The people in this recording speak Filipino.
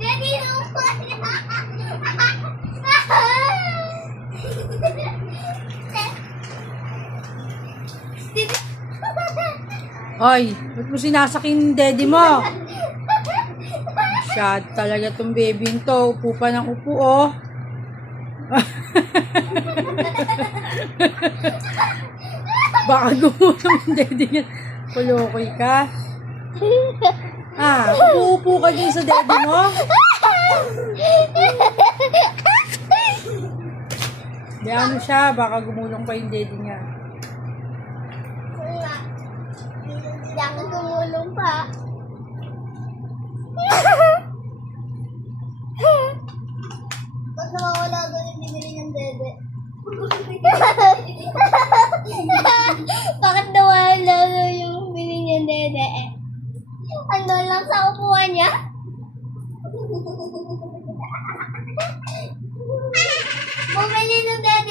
Daddy, Ay, ba't mo sinasakin yung daddy mo? Masyad talaga tong baby to. Upo pa ng upo, oh. Baka gumulong yung daddy niya. Kulokoy ka. Ah, upo ka din sa daddy mo. Di ano siya, baka gumulong pa yung daddy niya. Hindi ako tumulong pa. Ba't nawawala doon yung binili ng dede? Bakit nawawala doon yung binili ng dede? Andun lang sa upuan niya? Bumili ng dede